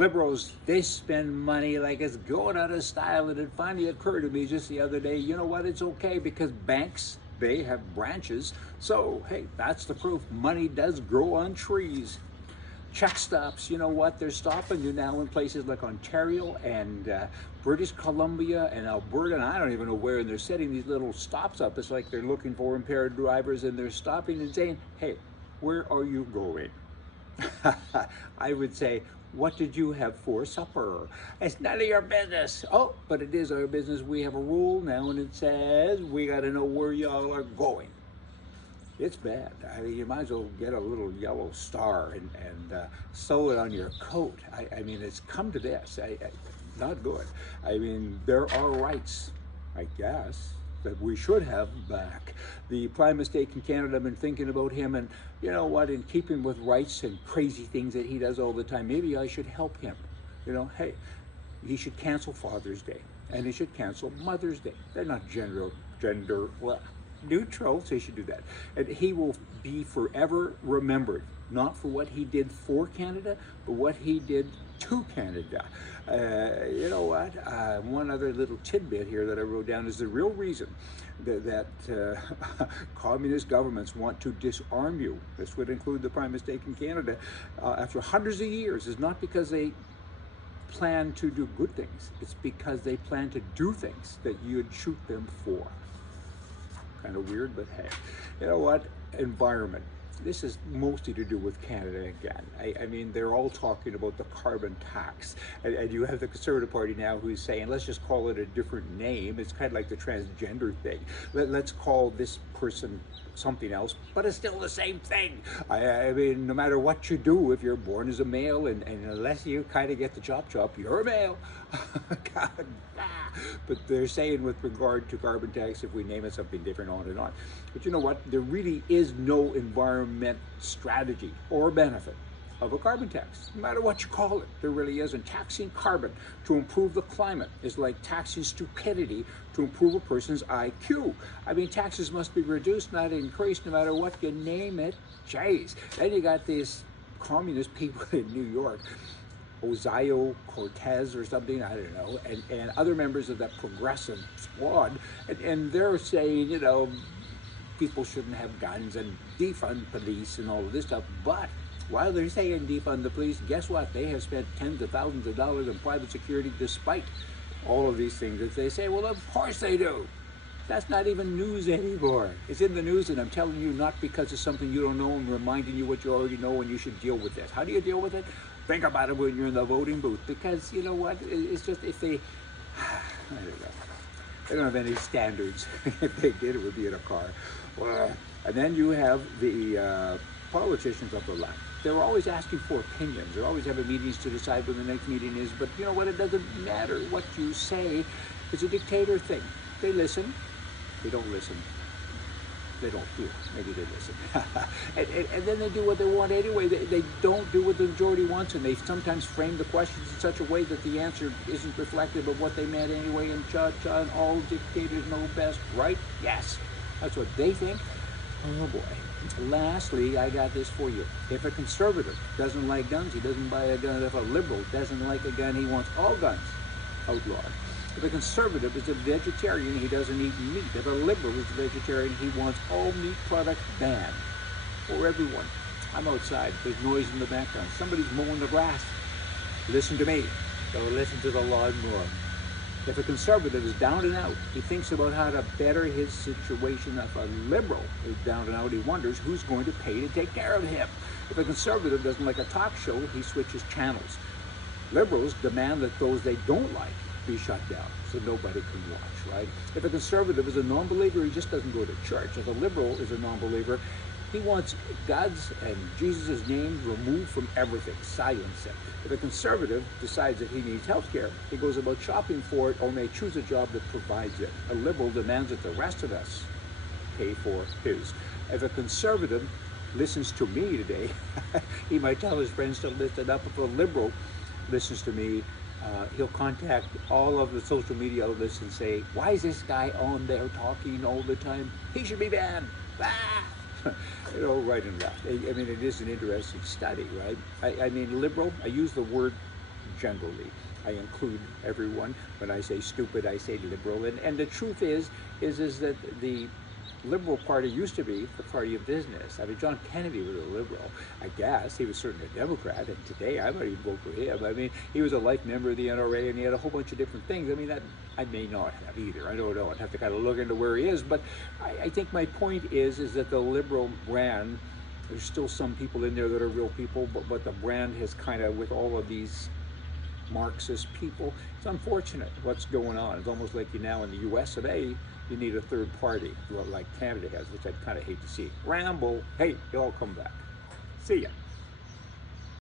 Liberals, they spend money like it's going out of style, and it finally occurred to me just the other day, you know what, it's okay because banks, they have branches. So, hey, that's the proof. Money does grow on trees. Check stops, you know what, they're stopping you now in places like Ontario and British Columbia and Alberta, and I don't even know where, and they're setting these little stops up. It's like they're looking for impaired drivers, and they're stopping and saying, hey, where are you going? I would say, what did you have for supper? It's none of your business. Oh, but it is our business. We have a rule now, and it says we got to know where y'all are going. It's bad. I mean, you might as well get a little yellow star and sew it on your coat. I mean, it's come to this. Not good. I mean, there are rights, I guess, that we should have back. The prime mistake in Canada, I've been thinking about him, and you know what, in keeping with rights and crazy things that he does all the time, maybe I should help him. You know, hey, he should cancel Father's Day, and he should cancel Mother's Day. They're not gender well, neutral, so he should do that. And he will be forever remembered, not for what he did for Canada, but what he did to Canada. You know what? One other little tidbit here that I wrote down is the real reason that communist governments want to disarm you. This would include the prime mistake in Canada. After hundreds of years, is not because they plan to do good things. It's because they plan to do things that you'd shoot them for. Kind of weird, but hey, you know what? Environment. This is mostly to do with Canada again. I mean, they're all talking about the carbon tax. And you have the Conservative Party now who's saying, let's just call it a different name. It's kind of like the transgender thing. Let's call this person something else, but it's still the same thing. I mean, no matter what you do, if you're born as a male, and unless you kind of get the chop, you're a male. God, but they're saying with regard to carbon tax, if we name it something different, on and on. But you know what? There really is no environment strategy or benefit of a carbon tax, no matter what you call it. There really isn't. Taxing carbon to improve the climate is like taxing stupidity to improve a person's IQ. I mean, taxes must be reduced, not increased, no matter what you name it. Jeez. Then you got these communist people in New York, Ozayo Cortez or something, I don't know, and other members of that progressive squad, and they're saying, you know, people shouldn't have guns and defund police and all of this stuff. But while they're saying defund the police, guess what? They have spent tens of thousands of dollars on private security despite all of these things that they say. Well, of course they do. That's not even news anymore. It's in the news, and I'm telling you, not because it's something you don't know and reminding you what you already know, and you should deal with it. How do you deal with it? Think about it when you're in the voting booth, because you know what? It's just, if they, I don't know, they don't have any standards. If they did, it would be in a car. Well, and then you have the politicians of the left. They're always asking for opinions. They're always having meetings to decide when the next meeting is. But you know what? It doesn't matter what you say. It's a dictator thing. They listen. They don't listen. They don't hear. Maybe they listen. and then they do what they want anyway. They don't do what the majority wants, and they sometimes frame the questions in such a way that the answer isn't reflective of what they meant anyway. And cha-cha, and all dictators know best, right? Yes. That's what they think. Oh boy. Lastly, I got this for you. If a conservative doesn't like guns, he doesn't buy a gun. If a liberal doesn't like a gun, he wants all guns outlawed. If a conservative is a vegetarian, he doesn't eat meat. If a liberal is a vegetarian, he wants all meat products banned for everyone. I'm outside. There's noise in the background. Somebody's mowing the grass. Listen to me. Don't listen to the lawnmower. If a conservative is down and out, he thinks about how to better his situation. If a liberal is down and out, he wonders who's going to pay to take care of him. If a conservative doesn't like a talk show, he switches channels. Liberals demand that those they don't like be shut down so nobody can watch, right? If a conservative is a non-believer, he just doesn't go to church. If a liberal is a non-believer, he wants God's and Jesus' name removed from everything, silence it. If a conservative decides that he needs health care, he goes about shopping for it or may choose a job that provides it. A liberal demands that the rest of us pay for his. If a conservative listens to me today, he might tell his friends to listen up. If a liberal listens to me, he'll contact all of the social media outlets and say, why is this guy on there talking all the time? He should be banned. Ah! You know, right and left. I mean, it is an interesting study, right? I mean, liberal, I use the word generally. I include everyone. When I say stupid, I say liberal. And the truth is that the Liberal Party used to be the party of business. I mean, John Kennedy was a liberal, I guess. He was certainly a Democrat, and today I might even vote for him. I mean, he was a life member of the NRA, and he had a whole bunch of different things. I mean, that I may not have either. I don't know. I'd have to kind of look into where he is. But I think my point is that the liberal brand, there's still some people in there that are real people, but the brand has kind of, with all of these Marxist people, it's unfortunate what's going on. It's almost like you now in the US of A, you need a third party, like Canada has, which I'd kind of hate to see. Ramble. Hey, y'all come back. See ya.